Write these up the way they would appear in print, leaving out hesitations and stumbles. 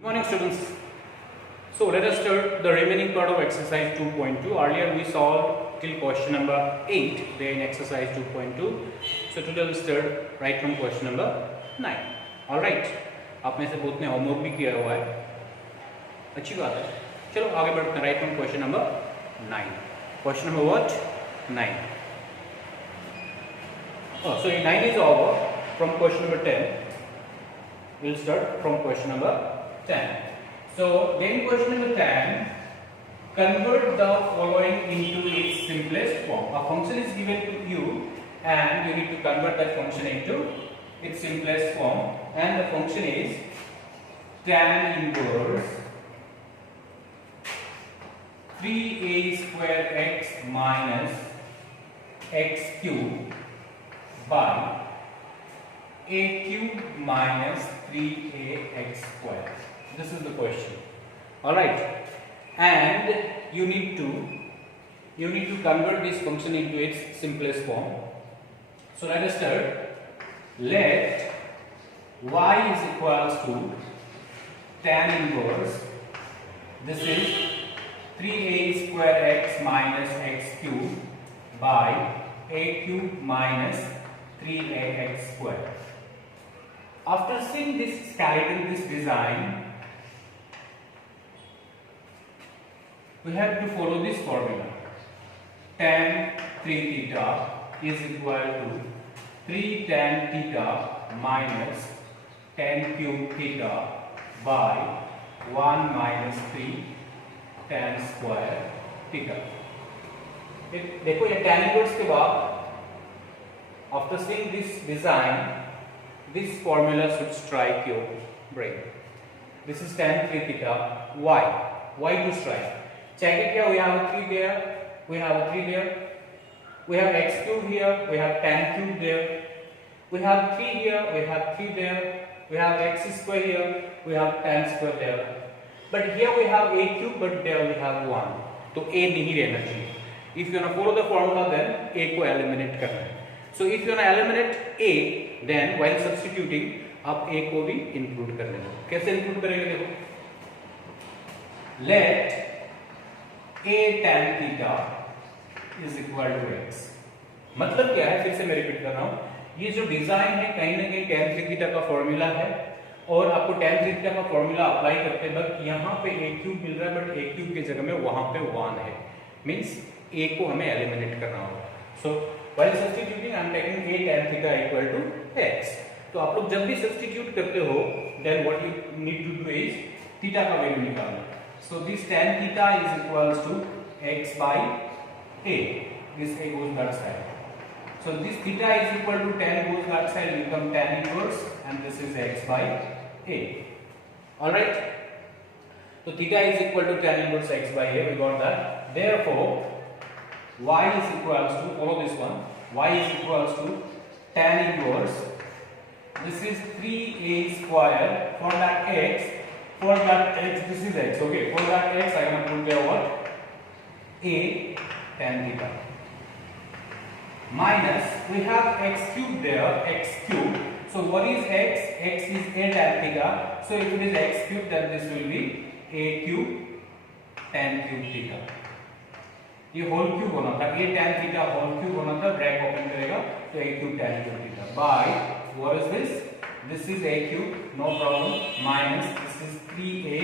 Good morning, students. So let us start the remaining part of exercise 2.2. Earlier we solved till question number 8 there in exercise 2.2. So today we'll start right from question number 9. All right. आप में से बहुत ने homework भी किया हुआ है, अच्छी बात है. चलो आगे बढ़ते हैं. Right from question number 9. Question number what? 9. So 9 is over. From question number 10 we'll start from question number 10. So then question number 10, convert the following into its simplest form. A function is given to you and you need to convert that function into its simplest form, and the function is tan inverse 3a square x minus x cube by a cube minus 3ax square. This is the question. All right, and you need to convert this function into its simplest form. So let us start. Let y is equals to tan inverse, this is 3a square x minus x cube by a cube minus 3ax square. After seeing this skeleton, this design, we have to follow this formula. Tan 3 theta is equal to 3 tan theta minus tan cube theta by 1 minus 3 tan square theta. देखो ये tan inverse के बाद after seeing this design, this formula should strike your brain. This is tan 3 theta. Why? Why to strike? Check it here. We have a 3 there. We have a 3 there. We have x cube here. We have tan cube there. We have 3 here. We have 3 there. We have x square here. We have tan square there. But here we have a cube, but there we have 1. तो a नहीं रहना चाहिए. If you wanna follow the formula, then a को eliminate करना है. So if you wanna eliminate a, then while substituting आप a को भी include कर लेना. कैसे include करेंगे देखो. Let a tan theta is equal to x. मतलब क्या है, फिर से मैं रिपीट कर रहा हूँ. ये जो डिजाइन है कहीं ना कहीं tan 3 theta का फॉर्मूला है, और आपको tan 3 theta का फॉर्मूला अप्लाई करते वक्त यहाँ पे a क्यूब मिल रहा है, बट a क्यूब की जगह में वहां पे 1 है. मीन्स a को हमें एलिमिनेट करना होगा. सो while substituting I am taking a tan theta equal to x. तो आप लोग जब भी सब्स्टिट्यूट करते हो, then what you need to do is theta का वैल्यू निकालना. So this tan theta is equals to x by a. This a goes that side. So this theta is equal to tan goes that side, become tan inverse, and this is x by a. All right. So theta is equal to tan inverse x by a. We got that. Therefore, y is equals to, follow this one, y is equals to tan inverse, this is 3a square, for that x, this is x, okay, for that x I am going to put there what? A tan theta. Minus, we have x cube there, x cube. So what is x? X is a tan theta. So if it is x cube, then this will be a cube tan cube theta. ये whole cube होना था, a tan theta whole cube होना था, bracket open करेगा तो a cube tan cube theta by what is this? This is a cube, no problem, minus this is 3a.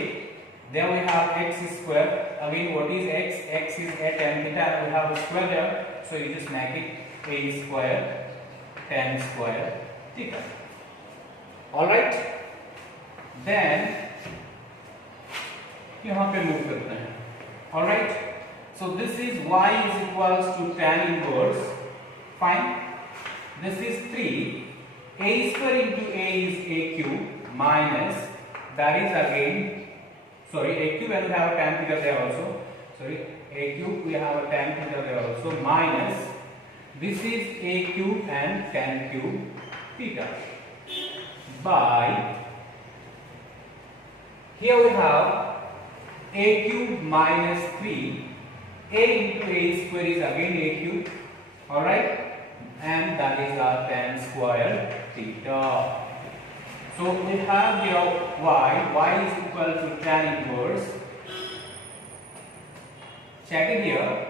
There we have x square. Again, what is x? X is a tan theta. We have a square there, so you just make it a square tan square theta. All right. Then यहाँ पे move करते हैं. All right. So this is y is equals to tan inverse. Fine. This is 3. A square into a is a cube minus, that is again, sorry, a cube, and we have a tan theta there also. Sorry, a cube, we have a tan theta there also, minus this is a cube and tan cube theta by, here we have a cube minus 3. A into a square is again a cube. All right, and that is our tan square theta. So we have here y is equal to tan inverse. Check it here.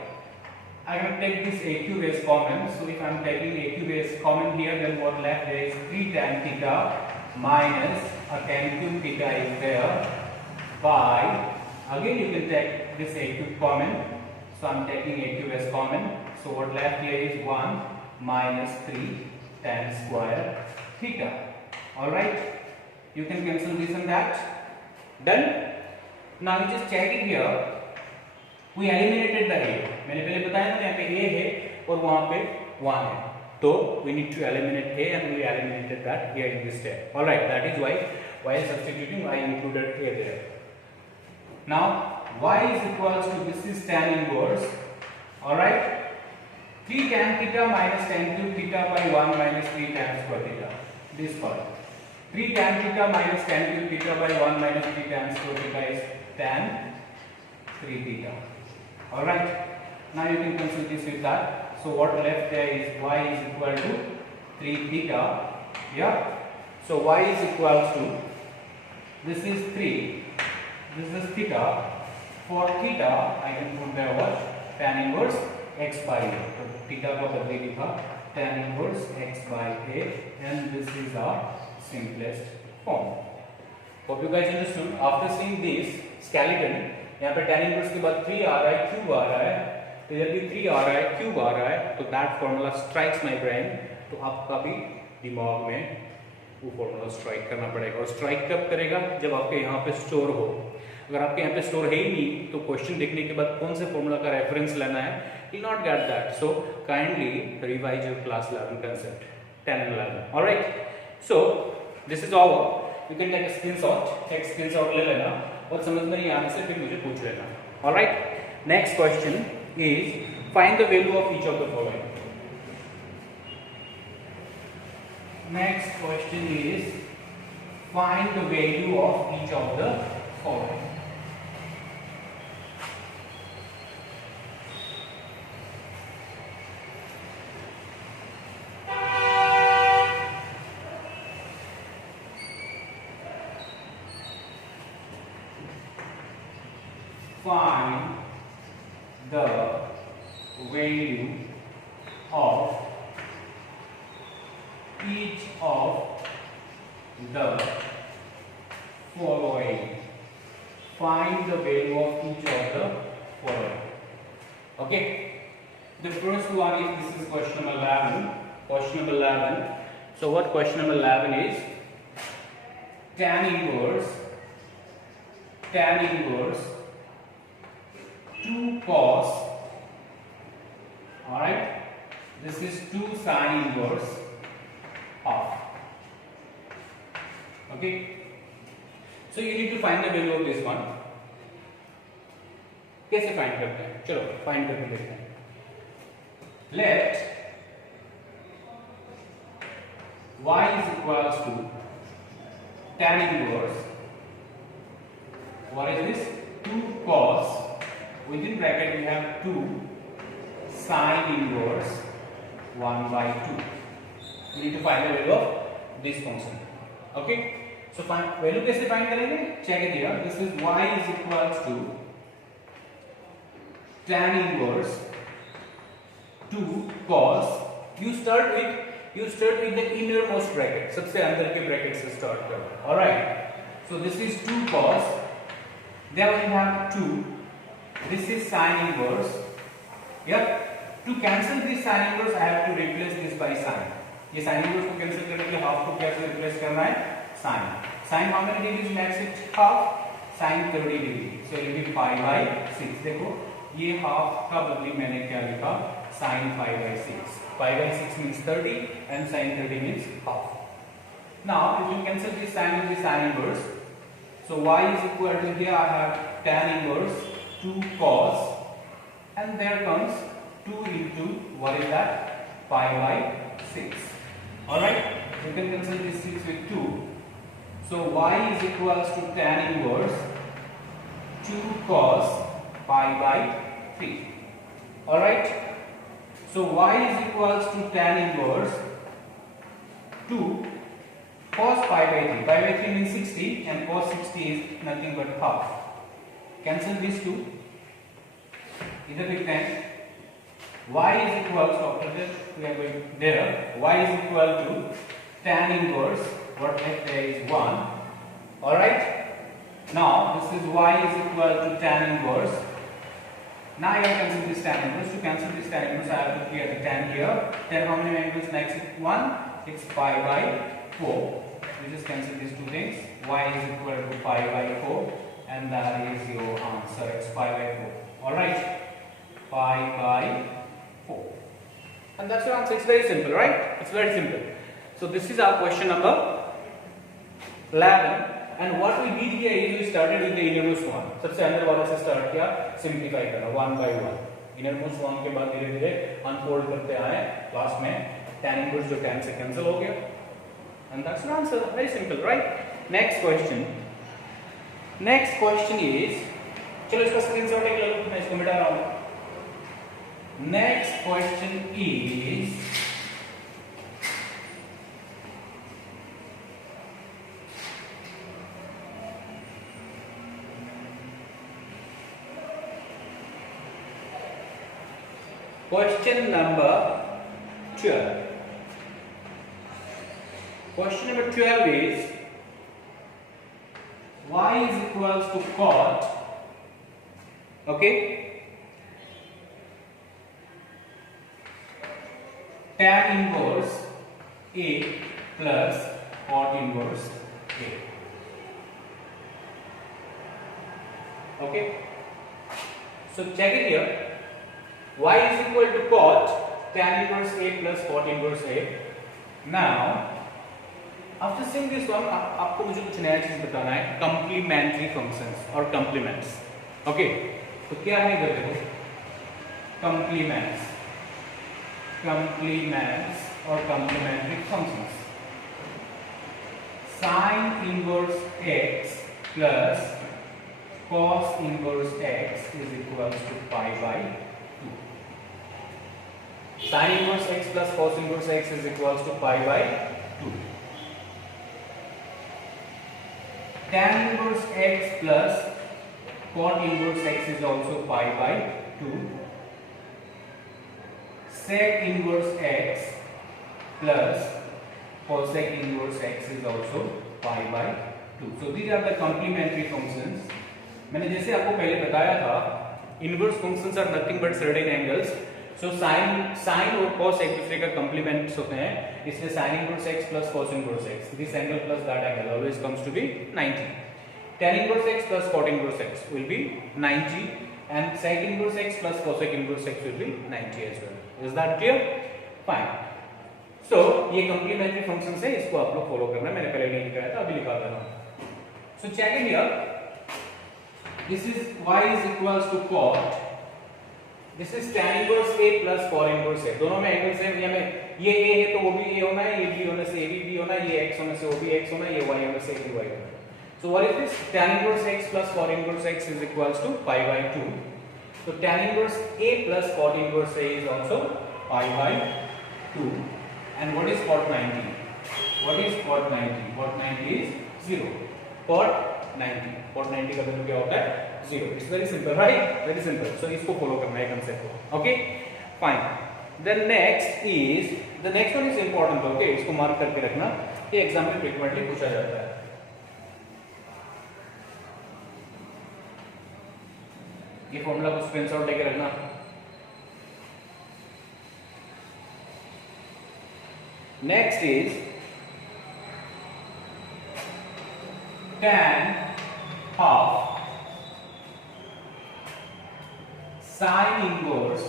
I can take this a cube as common. So if I am taking a cube as common here, then what left there is 3 tan theta minus a tan cube theta is there by, again you can take this a cube common. So I am taking a cube as common. So what left here is 1 minus 3 tan square theta. Alright. You can cancel this and that. Done. Now you just check it here. We eliminated the a. मैंने पहले बताया ना यहाँ पे a है और वहाँ पे 1 है. तो we need to eliminate a and we eliminated that here in this step. All right. That is why while substituting I included a there. Now y is equals to, this is tan inverse. All right. 3 tan theta minus tan cube theta by 1 minus 3 tan square theta. This part. 3 tan theta minus tan cube theta by 1 minus 3 tan square theta is tan 3 theta. Alright. Now you can cancel this with that. So what left there is y is equal to 3 theta. Yeah. So y is equal to, this is 3. This is theta. For theta, I can put there what? Tan inverse x by a. So theta का बदले लिखा tan inverse x by a, and this is our simplest form. Hope you guys understood. After seeing this skeleton, यहाँ पे tan inverse के बाद 3 आ रहा है, cube आ रहा है, इधर भी 3 आ रहा है, cube आ रहा है, तो that formula strikes my brain. तो आपका भी दिमाग में वो formula strike करना पड़ेगा. और strike कब करेगा? जब आपके यहाँ पे store हो. अगर आपके यहाँ पे store है ही नहीं, तो question देखने के बाद कौन से formula का reference लेना है, you'll not get that. So kindly revise your class 11 concept, 10 and 11. All right. So this is all. You can take a screenshot ले लेना और समझ में नहीं आने से फिर मुझे पूछ लेना. All right. Next question is find the value of each of the following. Next question is find the value of each of the following. Find the value of each of the following. Find the value of each of the following. Okay. The first one is, this is question number 11. Question number 11. So what question number 11 is? Tan inverse 2 cos, all right, this is 2 sin inverse half. Okay, so you need to find the value of this one. कैसे find करते हैं? चलो find करके देखते हैं. Let y is equals to tan inverse, what is this? 2 cos, within bracket we have 2 sin inverse 1 by 2. We need to find the value of this function. Okay, so find value कैसे find करेंगे? Check it here. This is y is equals to tan inverse 2 cos. You start with the innermost bracket. सबसे अंदर के bracket से start करो. All right. So this is 2 cos. Then we have 2. This is sin inverse. Yep. To cancel this sin inverse, I have to replace this by sin. ये sin inverse को cancel करने के लिए half को कैसे replace करना है? Sin. Sin how many degrees makes it half? Sin 30 degree. So it will be pi by 6. देखो ये half का बदली मैंने क्या लिखा? Sin pi by 6. Pi by 6 means 30 and sin 30 means half. Now if you cancel this sin with the sin inverse, so y is equal to, here I have tan inverse 2 cos, and there comes 2 into, what is that? Pi by 6. Alright, you can cancel this 6 with 2. So y is equals to tan inverse 2 cos pi by 3. Alright, so y is equals to tan inverse 2 cos pi by 3. Pi by 3 means 60 and cos 60 is nothing but half. Cancel these two. इधर लिखते हैं y is equal to, after this we are going there, y is equal to tan inverse what left there is 1. Alright, now this is y is equal to tan inverse. Now I have cancel this tan inverse. To cancel this tan inverse I have to clear the tan here. Tan how many angles next? 1. It's pi by 4. We just cancel these two things. Y is equal to pi by 4 and that is your answer. It's pi by 4. Alright, pi by 4. And that's your answer. It's very simple, right? It's very simple. So this is our question number 11. And what we did here is we started with the innermost one. सबसे अंदर वाला से start किया, simplify करना one by one. Innermost one के बाद धीरे धीरे unfold करते आए. Last में tan inverse जो tan से cancel हो गया. And that's your answer. Very simple, right? Next question. Next question is, चलो इसका screenshot एक ले लो, मैं इसको मिटा रहा हूँ. Next question is question number 12. Question number 12 is y is equals to cot, okay, tan inverse A plus cot inverse A. Okay, so check it here. Y is equal to cot tan inverse A plus cot inverse A. Now after seeing this one, आपको मुझे कुछ नया चीज बताना है, complementary functions और complements. Okay, तो क्या है इधर देखो, complements और complementary functions. Sin inverse x plus cos inverse x is equal to pi by 2. Sin inverse x plus cos inverse x is equal to pi by 2. Tan inverse x plus cot inverse x is also pi by 2. Sec inverse x plus cosec inverse x is also pi by 2. So these are the complementary functions. मैंने जैसे आपको पहले बताया था, inverse functions are nothing but certain angles. So sin और cos एक दूसरे का complements होते हैं, इसलिए sin inverse x plus cos inverse x, this angle plus that angle always comes to be 90. Tan inverse x plus cot inverse x will be 90 and sec inverse x plus cosec inverse x will be 90 as well. Is that clear? Fine. So ये complementary functions है, इसको आप लोग follow करना है, मैंने पहले नहीं लिखा था, अभी लिखा दे रहा हूँ. So check it here. This is y is equals to cot. This is tan inverse A plus cot inverse A. दोनों में एंगल सेम, ये A है तो वो भी A होना है, ये B होने से A भी B होना है, ये x होने से वो भी x होना है, ये y होने से A भी y होना है. So what is this? Tan inverse x plus cot inverse x is equals to pi by 2. So tan inverse A plus cot inverse A is also pi by 2. And what is cot 90? What is cot 90? Cot 90 is 0. Cot 90. Cot 90 का value क्या होता है? 0. It's very simple, right? Very simple. So इसको follow करना है concept को. Okay? Fine. Then next is, the next one is important. Okay? इसको mark करके रखना. ये एग्जाम में frequently पूछा जाता है. ये फॉर्मूला को स्क्रीनशॉट लेके रखना. Next is tan half sin inverse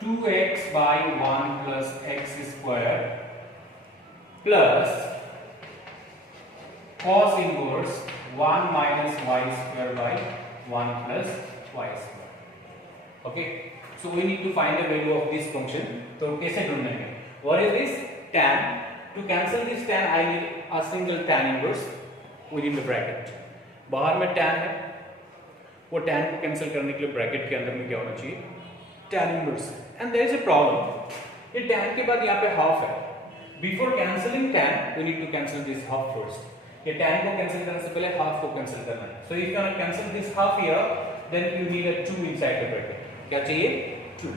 2x by 1 plus x square plus cos inverse 1 minus y square by 1 plus y square. Okay, so we need to find the value of this function. तो कैसे ढूंढना है? What is this? Tan. To cancel this tan, I need a single tan inverse within the bracket. बाहर में tan है, वो tan को cancel करने के लिए bracket के अंदर में क्या होना चाहिए? Tan inverse. And there is a problem. ये tan के बाद यहाँ पे half है. Before cancelling tan we need to cancel this half first. ये tan को कैंसिल करने से पहले हाफ को कैंसिल करना है. So if you want to cancel this half here, then you need a 2 inside the bracket. क्या चाहिए? 2,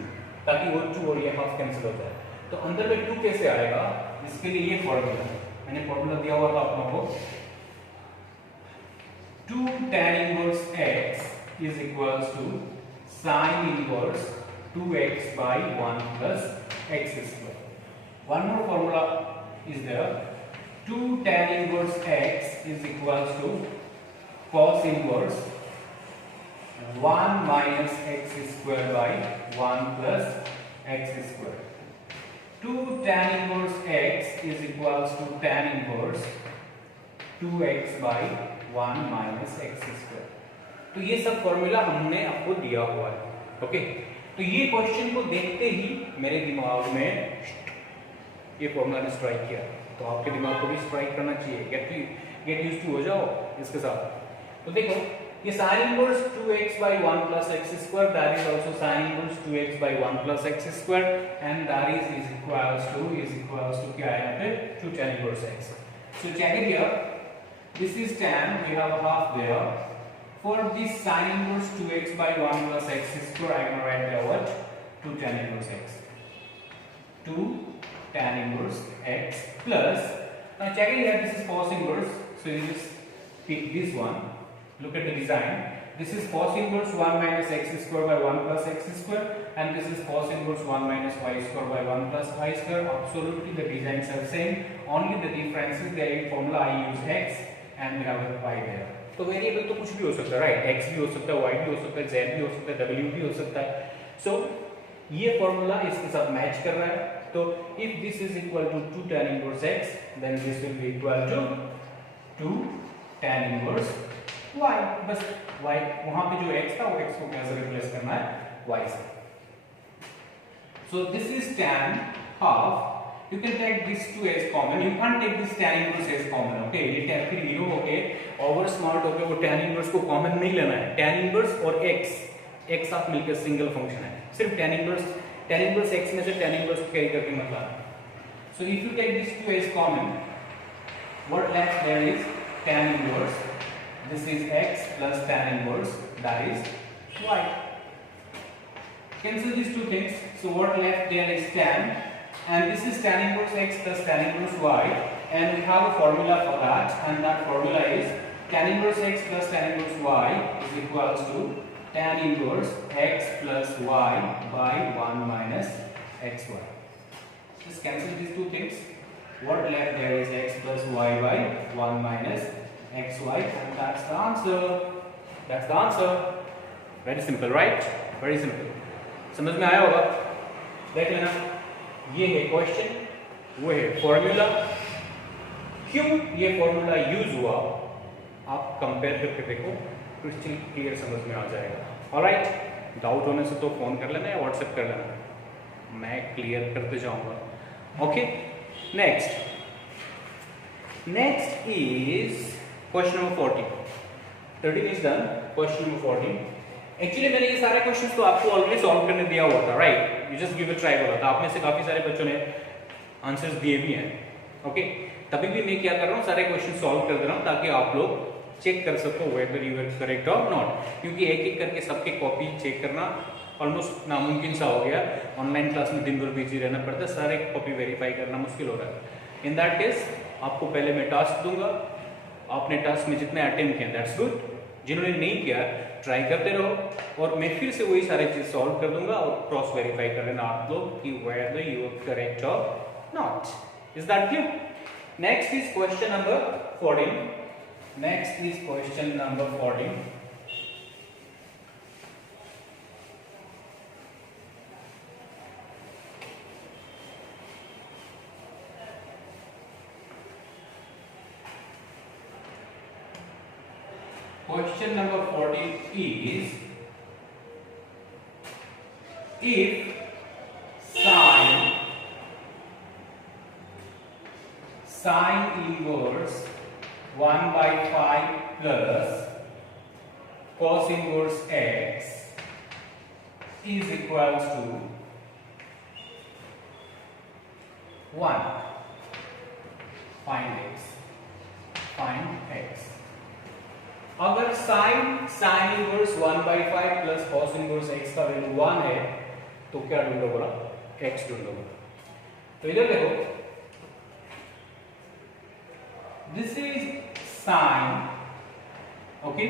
ताकि वो 2 और ये हाफ कैंसिल हो जाए. तो अंदर में 2 कैसे आएगा? इसके लिए ये फॉर्मूला, मैंने फॉर्मूला दिया हुआ था आप लोगों को. 2 tan inverse x is equals to sin inverse 2x by 1 plus x square. One more formula is there. 2 tan inverse x is equals to cos inverse 1 minus x square by 1 plus x square. 2 tan inverse x is equals to tan inverse 2x by 1 minus x square. तो ये सब formula हमने आपको दिया हुआ है. Okay, तो ये क्वेश्चन को देखते ही मेरे दिमाग में ये फॉर्मूला ने स्ट्राइक किया. तो आपके दिमाग को भी स्ट्राइक करना चाहिए. गेट यूज्ड टू हो जाओ इसके साथ. तो देखो ये sin inverse 2x by 1 plus x square, that is also sin inverse 2x by 1 plus x square, and that is equals to क्या है यहाँ पे 2 tan inverse x. So check it here. This is tan, we have a half there. For this sin inverse 2x by 1 plus x square, I can write there what? 2 tan inverse x. 2 tan inverse x plus, now check it here, this is cos inverse, so you just pick this one. Look at the design. This is cos inverse 1 minus x square by 1 plus x square, and this is cos inverse 1 minus y square by 1 plus y square. Absolutely the designs are same, only the difference is there. In formula I use x and we have a y there. तो variable तो कुछ भी हो सकता है, right? x भी हो सकता है, y भी हो सकता है, z भी हो सकता है, w भी हो सकता है. सो ये फॉर्मूला इसके साथ मैच कर रहा है. तो if this is equal to 2 tan inverse x, then this will be equal to 2 tan inverse y. बस y वहां पे जो x था वो x को कैसे रिप्लेस करना है? y से. So this is tan half. You can take this 2 as common. You can't take this tan inverse as common. Okay, ये tan फिर हीरो होके ओवर स्मार्ट होके वो tan inverse को कॉमन नहीं लेना है. tan inverse और x साथ मिलकर सिंगल फंक्शन है. सिर्फ tan inverse x में से tan inverse को कैरी करके मत लाना. So if you take this 2 as common, what left there is tan inverse. This is x plus tan inverse, that is y. Cancel these two things. So what left there is tan, and this is tan inverse x plus tan inverse y, and we have a formula for that, and that formula is tan inverse x plus tan inverse y is equals to tan inverse x plus y by 1 minus xy. Just cancel these two things. What left there is x plus y by 1 minus xy, and that's the answer. That's the answer. Very simple, right? Very simple. समझ में आया होगा? देख लेना. ये है question, वो है फॉर्मूला. क्यों ये फॉर्मूला यूज हुआ आप कंपेयर करके देखो, क्रिस्टल क्लियर समझ में आ जाएगा. ऑलराइट, डाउट होने से तो फोन कर लेना या व्हाट्सएप कर लेना, मैं क्लियर करते जाऊंगा. Okay, next is question number 14. 13 is done. Question number 14. Actually मैंने ये सारे क्वेश्चंस तो आपको ऑलरेडी सॉल्व करने दिया हुआ था, right? You just give a try बोला था. आप में से काफी सारे बच्चों ने आंसर्स दिए भी हैं. ओके, तभी भी मैं क्या कर रहा हूँ, सारे क्वेश्चन सॉल्व कर दे रहा हूँ ताकि आप लोग चेक कर सको वेदर यू आर करेक्ट और नॉट. क्योंकि एक एक करके सबके कॉपी चेक करना ऑलमोस्ट नामुमकिन सा हो गया. ऑनलाइन क्लास में दिन भर बिजी रहना पड़ता है, सारे कॉपी वेरीफाई करना मुश्किल हो रहा है. इन दैट केस आपको पहले मैं टास्क दूंगा, आपने टास्क में जितने अटेम्प्ट किए दैट्स गुड. जिन्होंने नहीं किया ट्राई करते रहो, और मैं फिर से वही सारे चीज सॉल्व कर दूंगा और क्रॉस वेरीफाई कर लेना आप लोग कि वेदर यू आर करेक्ट और not. Is that clear? Next is question number 14. Next is question number 14. Question number 14 is, if sine inverse 1 by 5 plus cos inverse x is equals to 1. Find x. अगर sine inverse 1/5 plus cos inverse x का value 1 है तो क्या ढूंढो बोला, x ढूंढो बोला। तो इधर देखो, this is sine, okay,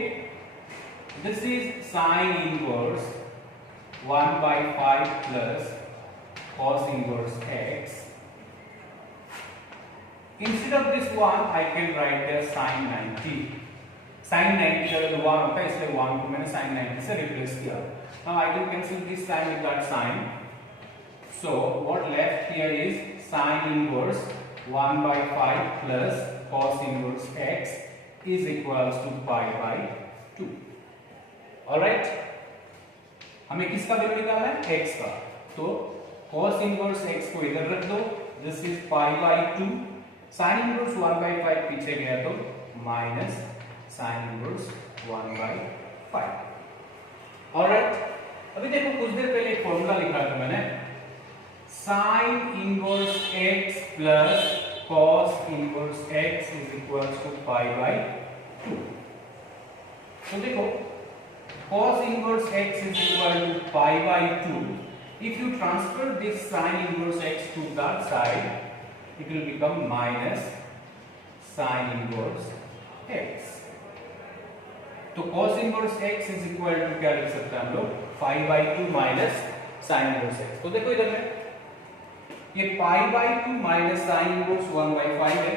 this is sine inverse 1/5 plus cos inverse x. Instead of this 1 I can write as sin 90. sin 90 का जो 1 होता है इसलिए 1 को मैंने sin 90 से रिप्लेस किया। Now I can cancel this sign with that sign. So what left here is sin inverse 1/5 plus cos inverse x is equals to pi/2. Alright, हमें किसका वैल्यू निकालना है, x का। तो cos inverse x को इधर रख दो, this is pi/2, sin inverse 1/5 पीछे गया तो माइनस sin inverse 1/5। ऑलराइट, अभी देखो कुछ देर पहले एक फॉर्मूला लिखा था मैंने, sin inverse x plus cos inverse x is equals to pi/2। तो देखो cos inverse x is equal to pi/2। If you transfer this sin inverse x to that side, it will become minus sin inverse x. तो cos inverse x is equal to क्या लिख सकते हैं हम लोग, pi/2 minus sin inverse x। तो देखो इधर में ये pi/2 minus sin inverse 1/5 है,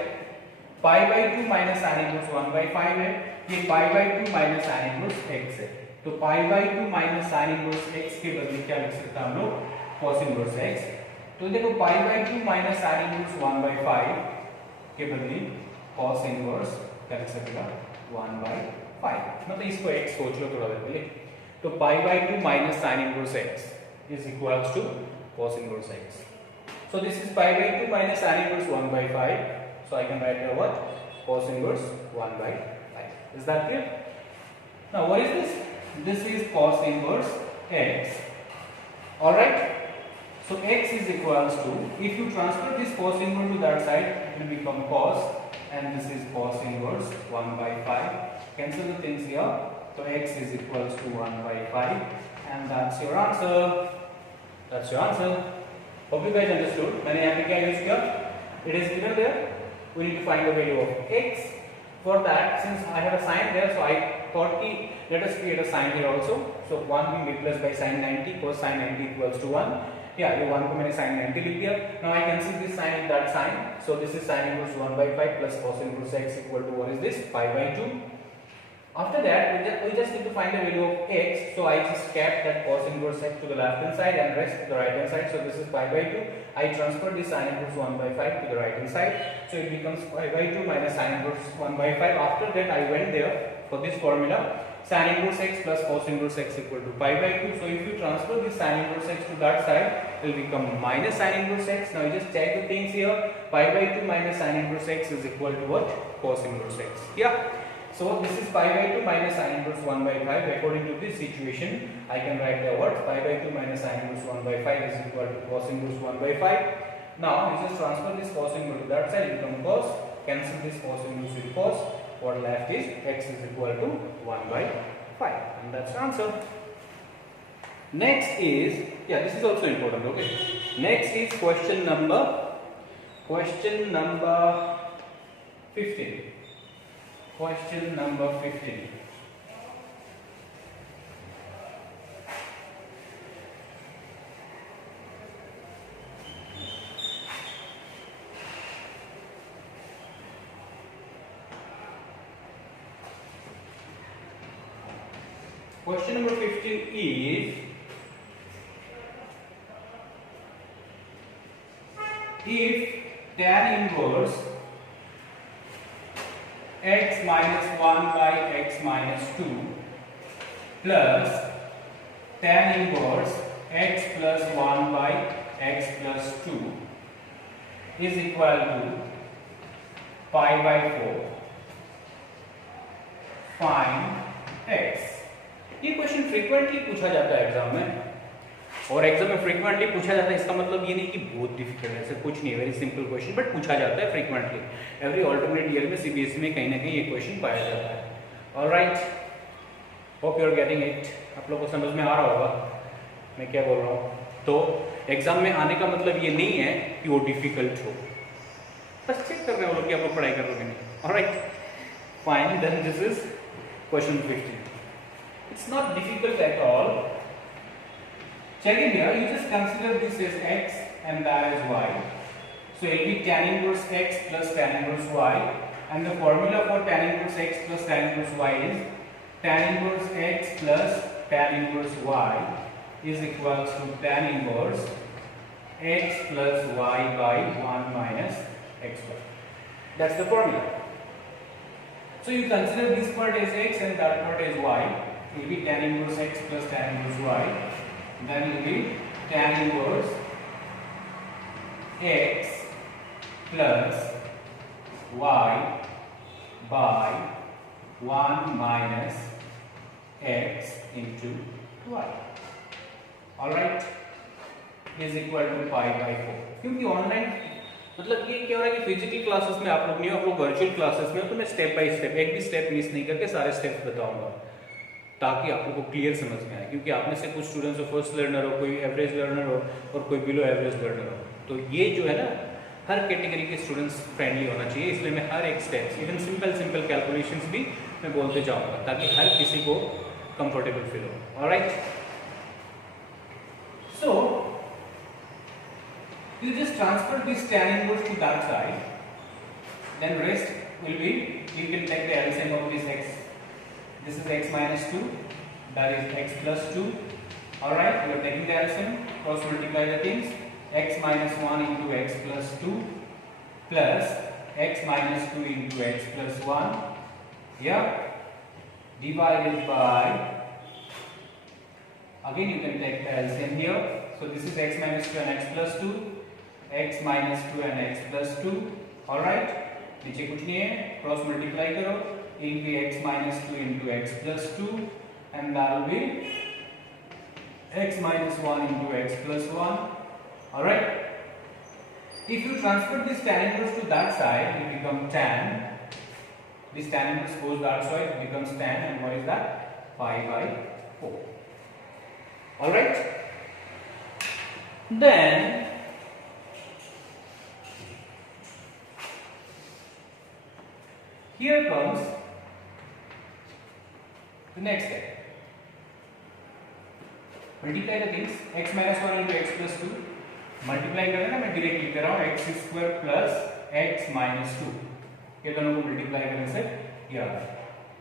pi/2 minus sin inverse 1/5 है, ये pi/2 minus sin inverse x है। तो pi/2 minus sin inverse x के बदले क्या लिख सकते हैं हम लोग, cos inverse x। तो देखो pi/2 minus sin inverse 1/5 के बदले cos inverse क्या लिख सकेगा, 1/5। मतलब इसको x सोच लो थोड़ा देर पहले। तो pi/2 minus sin inverse x is equals to cos inverse x. So this is pi/2 minus sin inverse 1/5. So I can write here what, cos inverse 1/5. Is that clear? Now what is this? This is cos inverse x. Alright, so x is equals to, if you transfer this cos inverse to that side, it will become cos, and this is cos inverse 1/5. Cancel the things here, so x is equals to 1/5, and that's your answer. That's your answer. Hope you guys understood. मैंने यहाँ पे क्या use किया? It is given there. We need to find the value of x. For that, since I have a sign there, so I thought कि let us create a sign here also. So 1 being replaced by sin 90, cos sin 90 equals to 1. Yeah, ये 1 को मैंने sin 90 लिख दिया। Now I can see this sign with that sign. So this is sin inverse 1/5 plus cos inverse x equal to, what is this, pi/2. After that, we just need to find the value of x. So I just kept that cos inverse x to the left hand side and rest to the right hand side. So this is pi/2. I transfer this sin inverse 1/5 to the right hand side. So it becomes pi/2 minus sin inverse 1/5. After that, I went there for this formula. Sin inverse x plus cos inverse x equal to pi/2. So if you transfer this sin inverse x to that side, it will become minus sin inverse x. Now you just check the things here. Pi/2 minus sin inverse x is equal to what? Cos inverse x. Yeah. So this is pi/2 minus sin inverse 1/5. According to this situation, I can write the what? Pi/2 minus sin inverse 1/5 is equal to cos inverse 1/5. Now you just transfer this cos inverse to that side, it become cos. Cancel this cos inverse with cos. What left is x is equal to 1/5, and that's the answer. Next is, yeah, this is also important. Okay. Next is question number 15. Question number 15. Question number 15 is, if tan inverse x minus 1 by x minus 2 plus tan inverse x plus 1 by x plus 2 is equal to pi/4, find x। ये question frequently पूछा जाता है exam में। और exam में frequently पूछा जाता है, इसका मतलब ये नहीं कि बहुत डिफिकल्ट है, ऐसा कुछ नहीं है, वेरी सिंपल क्वेश्चन, बट पूछा जाता है फ्रीक्वेंटली। एवरी ऑल्टरनेट ईयर में सीबीएसई में कहीं ना कहीं ये क्वेश्चन पाया जाता है। Alright, hope you are getting it. आप लोग को समझ में आ रहा होगा मैं क्या बोल रहा हूँ। तो एग्जाम में आने का मतलब ये नहीं है कि वो डिफिकल्ट हो, बस चेक कर रहे हो कि आप लोग पढ़ाई कर लोगे नहीं। Alright, fine, then this is question 15। It's not difficult at all. Check in here, you just consider this as x and that as y. So it will be tan inverse x plus tan inverse y, and the formula for tan inverse x plus tan inverse y is tan inverse x plus tan inverse y is equals to tan inverse x plus y by 1 minus xy. That's the formula. So you consider this part as x and that part as y. It will be tan inverse x plus tan inverse y. Then it will be tan inverse x plus y by 1 minus x into y. Alright, is equal to pi by 4. क्योंकि online मतलब ये क्या हो रहा है कि physical classes में आप लोग नहीं हो, आप लोग वर्चुअल क्लासेस में हो, तो मैं स्टेप बाय स्टेप एक भी स्टेप मिस नहीं करके सारे स्टेप्स बताऊंगा ताकि आप लोगों को क्लियर समझ में आए। क्योंकि आप में से कुछ स्टूडेंट्स हो फर्स्ट लर्नर हो, कोई एवरेज लर्नर हो और कोई बिलो एवरेज लर्नर हो, तो ये जो है ना हर कैटेगरी के स्टूडेंट्स फ्रेंडली होना चाहिए। इसलिए मैं हर एक स्टेप्स, इवन सिंपल कैलकुलेशंस भी मैं बोलते जाऊंगा ताकि हर किसी को कंफर्टेबल फील हो। Alright, so you just transfer this tan inverse to that side, then rest will be, you can take the LCM of this x. This is x minus 2, that is x plus 2. Alright, we are taking the LCM, cross multiply the things. X minus 1 into x plus 2 plus x minus 2 into x plus 1. Yeah, divided by, again you can take the LCM here. So this is x minus 2 and x plus 2. x minus 2 and x plus 2. Alright, नीचे कुछ नहीं है, cross multiply करो, into x minus 2 into x plus 2, and that will be x minus 1 into x plus 1. Alright, if you transfer this tan inverse to that side, it becomes tan. This tan inverse goes that side, it becomes tan, and what is that? Pi by 4. Alright, then here comes the next step. Multiply the things. X minus 1 into x plus 2. Multiply करें ना, मैं direct लिख रहा हूँ x square plus x minus 2. ये दोनों को multiply करने से ये आता है.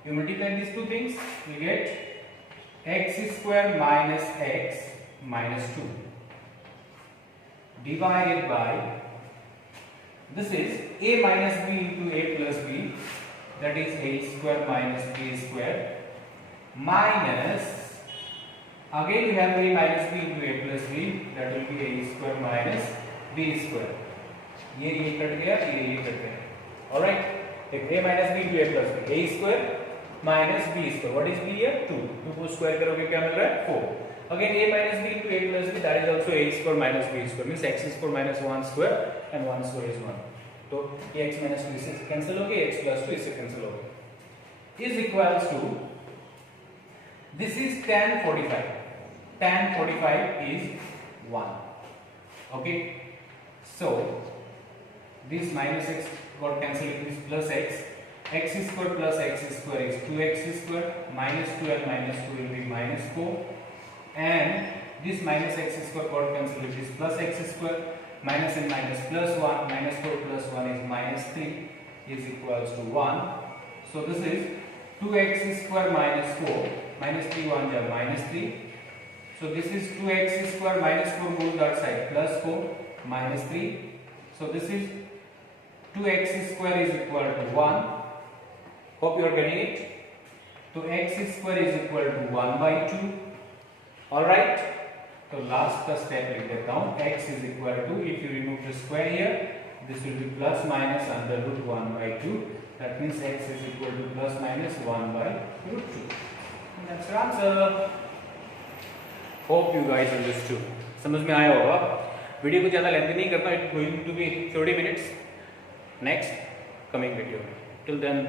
You multiply these two things, you get x square minus x minus 2 divided by, this is a minus b into a plus b, that is a square minus b square, minus, again we have a minus b into a plus b, that will be a square minus b square. ये cut गया, ये cut गया. Alright, a minus b into a plus b, a square minus b square. What is b here? 2. 2 को square करोगे क्या मिल रहा है? 4. Again a minus b into a plus b, that is also a square minus b square, means x square minus 1 square and 1 square is 1. तो ये x minus 2 इससे cancel हो गया, x plus 2 इससे कैंसिल हो गया, is equals to, this is tan 45. Tan 45 is 1. Okay, so this minus x got cancelled, it is plus x. X square plus x square is 2x square, minus 2 and minus 2 will be minus 4, and this minus x square got cancelled, it is plus x square, minus and minus plus 1, minus 4 plus 1 is minus 3, is equals to 1. So this is 2x square minus 4, minus 3 1 is minus 3. So this is 2x square minus 4 goes that side, plus 4 minus 3. So this is 2x square is equal to 1. Hope you are getting it. So x square is equal to 1 by 2. Alright. So last का step लिख देता हूँ. X is equal to, if you remove the square here, this will be plus minus under root 1 by 2. That means x is equal to plus minus 1 by root 2. And that's your answer. Hope you guys understood, समझ में आया होगा। Video को ज़्यादा lengthy नहीं करना, it going to be 30 minutes next coming video. Till then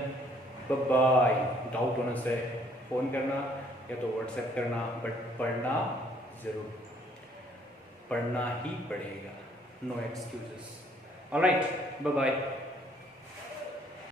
bye bye. Doubt होने से फ़ोन करना या तो व्हाट्सएप करना, बट पढ़ना ज़रूर, पढ़ना ही पड़ेगा, no excuses. Alright, bye bye.